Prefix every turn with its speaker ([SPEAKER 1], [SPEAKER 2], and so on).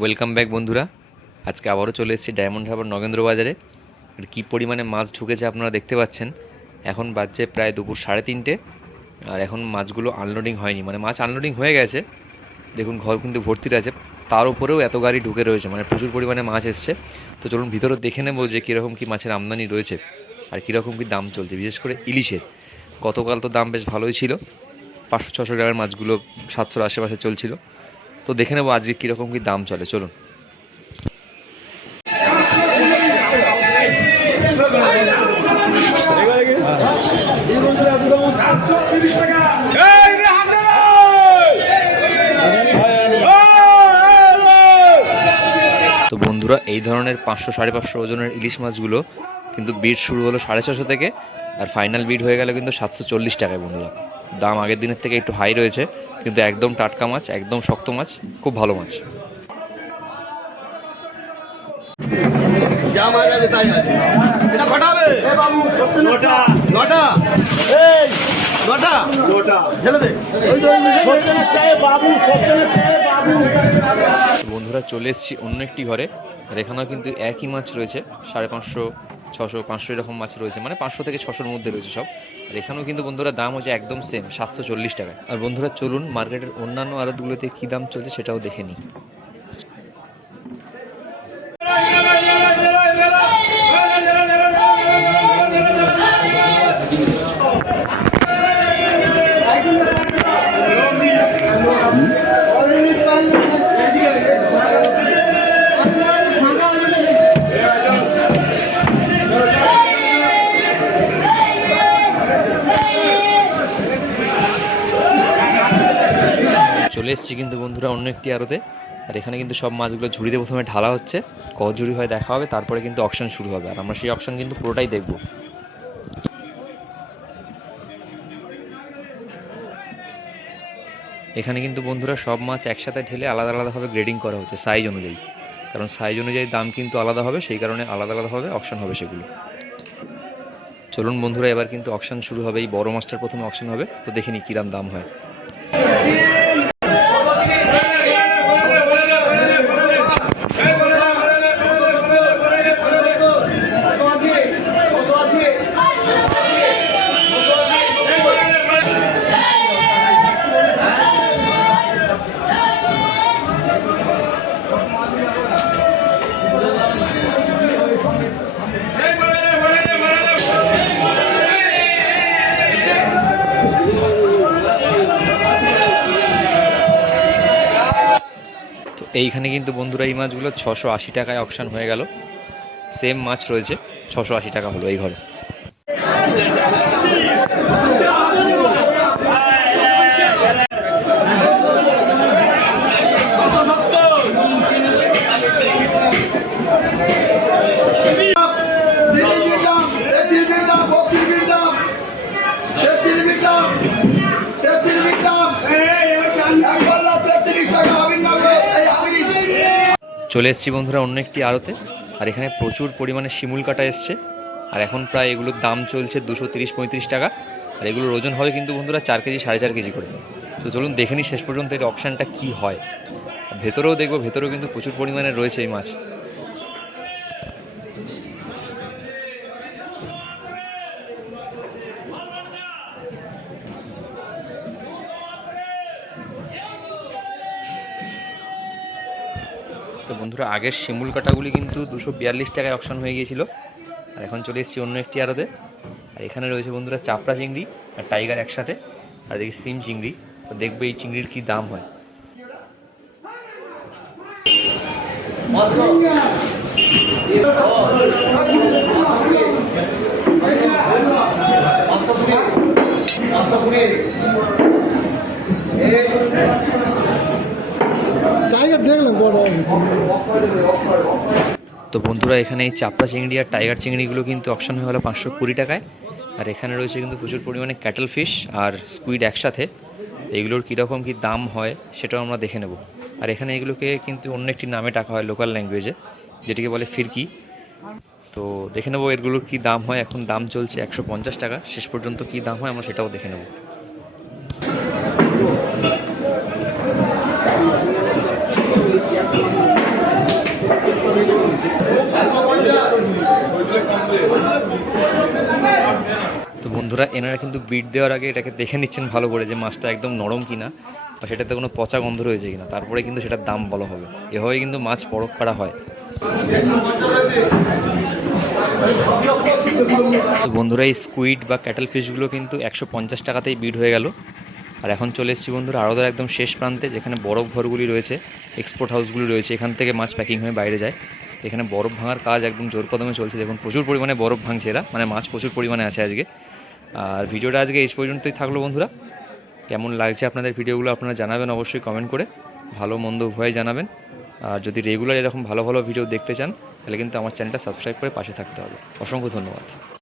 [SPEAKER 1] Welcome back বন্ধুরা। আজকে আবারও চলে এসেছি ডায়মন্ড হারবার নগেন্দ্র বাজারে আর কী পরিমাণে মাছ ঢুকেছে আপনারা দেখতে পাচ্ছেন। এখন বাজছে প্রায় দুপুর সাড়ে তিনটে। আর এখন মাছগুলো আনলোডিং হয়নি। মানে মাছ আনলোডিং হয়ে গেছে। দেখুন, ঘর কিন্তু ভর্তি আছে। তার উপরেও এত গাড়ি ঢুকে রয়েছে। মানে প্রচুর পরিমাণে মাছ এসছে। তো চলুন ভিতরে দেখে নেব যে কীরকম কী মাছের আমদানি রয়েছে আর কীরকম কী দাম চলছে। বিশেষ করে ইলিশের। গতকাল তো দাম বেশ ভালোই ছিল। পাঁচশো, ছশো গ্রামের মাছগুলো সাতশোর আশেপাশে চলছিল। তো দেখে নেব আজকে কীরকম কী দাম চলে, চলুন। তো বন্ধুরা, এই ধরনের পাঁচশো, সাড়ে পাঁচশো ওজনের ইলিশ মাছগুলো কিন্তু বিড শুরু হলো সাড়ে ছশো থেকে, আর ফাইনাল বিড হয়ে গেল কিন্তু সাতশো চল্লিশ টাকায় বন্ধুরা। দাম আগের দিনের থেকে একটু হাই রয়েছে। কিন্তু একদম টাটকা মাছ একদম শক্ত মাছ খুব ভালো মাছ। বন্ধুরা চলে এসেছি অন্য একটি ঘরে। আর এখানেও কিন্তু একই মাছ রয়েছে সাড়ে পাঁচশো ছশো, পাঁচশো এরকম মাছ রয়েছে মানে পাঁচশো থেকে ছশোর মধ্যে রয়েছে সব। আর এখানেও কিন্তু বন্ধুরা দাম হচ্ছে একদম সেম সাতশো চল্লিশ টাকা আর বন্ধুরা চলুন মার্কেটের অন্যান্য আড়তগুলোতে কী দাম চলছে সেটাও দেখে নিই। চলে এসেছি কিন্তু বন্ধুরা অন্য একটি আড়তে আর এখানে কিন্তু সব মাছগুলো ঝুড়িতে প্রথমে ঢালা হচ্ছে। কত ঝুড়ি হয় দেখা হবে, তারপরে কিন্তু অকশন শুরু হবে। আর আমরা সেই অকশন কিন্তু পুরোটাই দেখব। এখানে কিন্তু বন্ধুরা সব মাছ একসাথে ঢেলে আলাদা আলাদাভাবে গ্রেডিং করা হচ্ছে সাইজ অনুযায়ী। কারণ সাইজ অনুযায়ী দাম কিন্তু আলাদা হবে, সেই কারণে আলাদা আলাদাভাবে অকশন হবে সেগুলো। চলুন বন্ধুরা, এবার কিন্তু অকশন শুরু হবে। এই বড় মাছটার প্রথমে অপশান হবে। তো দেখে নিই কিরাম দাম হয়। এইখানে কিন্তু বন্ধুরা এই মাছগুলো ছশো আশি টাকায় অপশান হয়ে গেল। সেম মাছ রয়েছে, ছশো আশি টাকা হলো এই ঘরে। চলে এসেছি বন্ধুরা অন্য একটি আড়তে। আর এখানে প্রচুর পরিমাণে শিমুল কাটা এসছে। আর এখন প্রায় এগুলোর দাম চলছে দুশো তিরিশ পঁয়ত্রিশ টাকা। আর এগুলোর ওজন হবে কিন্তু বন্ধুরা চার কেজি, সাড়ে চার কেজি করে। তো চলুন দেখে নিই শেষ পর্যন্ত এর অপশানটা কী হয়। ভেতরেও দেখব, ভেতরেও কিন্তু প্রচুর পরিমাণে রয়েছে এই মাছ। তো বন্ধুরা, আগের শিমুল কাটাগুলি কিন্তু দুশো বিয়াল্লিশ টাকায় অপশন হয়ে গিয়েছিল। আর এখন চলে এসেছি অন্য একটি আড়তে। আর এখানে রয়েছে বন্ধুরা চাপড়া চিংড়ি আর টাইগার একসাথে, আর দেখি সিম চিংড়ি। তো দেখব এই চিংড়ির কী দাম হয়।
[SPEAKER 2] টাইগার দেখলাম
[SPEAKER 1] তো বন্ধুরা, এখানে এই চাপড়া চিংড়ি আর টাইগার চিংড়িগুলো কিন্তু অপশন হয়ে গেলো পাঁচশো কুড়ি টাকায়। আর এখানে রয়েছে কিন্তু প্রচুর পরিমাণে ক্যাটল ফিশ আর স্কুইড একসাথে। এগুলোর কীরকম কী দাম হয় সেটাও আমরা দেখে নেব। আর এখানে এগুলোকে কিন্তু অন্য একটি নামে ডাকা হয় লোকাল ল্যাঙ্গুয়েজে যেটিকে বলে ফিরকি। তো দেখে নেব এগুলোর কী দাম হয়। এখন দাম চলছে একশো পঞ্চাশ টাকা। শেষ পর্যন্ত কী দাম হয় আমরা সেটাও দেখে নেব। বন্ধুরা, এনারা কিন্তু বিট দেওয়ার আগে এটাকে দেখে নিচ্ছেন ভালো করে যে মাছটা একদম নরম কিনা বা সেটাতে কোনো পচা গন্ধ রয়েছে কিনা। তারপরে কিন্তু সেটার দাম বলা হবে। এভাবেই কিন্তু মাছ পরখ করা হয়। বন্ধুরা, এই স্কুইড বা ক্যাটেল ফিশগুলো কিন্তু একশো পঞ্চাশ টাকাতেই বিট হয়ে গেল। আর এখন চলে এসেছি বন্ধুরা আরদার একদম শেষ প্রান্তে, যেখানে বরফ ঘরগুলি রয়েছে এক্সপোর্ট হাউসগুলি রয়েছে। এখান থেকে মাছ প্যাকিং হয়ে বাইরে যায়। এখানে বরফ ভাঙার কাজ একদম জোর কদমে চলছে। দেখুন, প্রচুর পরিমাণে বরফ ভাঙছে এরা। মানে মাছ প্রচুর পরিমাণে আছে আজকে। আর ভিডিওটা আজকে এই পর্যন্তই থাকল বন্ধুরা। কেমন লাগছে আপনাদের ভিডিওগুলো আপনারা জানাবেন অবশ্যই কমেন্ট করে, ভালো মন্দ উভয় জানাবেন। আর যদি রেগুলার এরকম ভালো ভালো ভিডিও দেখতে চান, তাহলে কিন্তু আমার চ্যানেলটা সাবস্ক্রাইব করে পাশে থাকতে হবে। অসংখ্য ধন্যবাদ।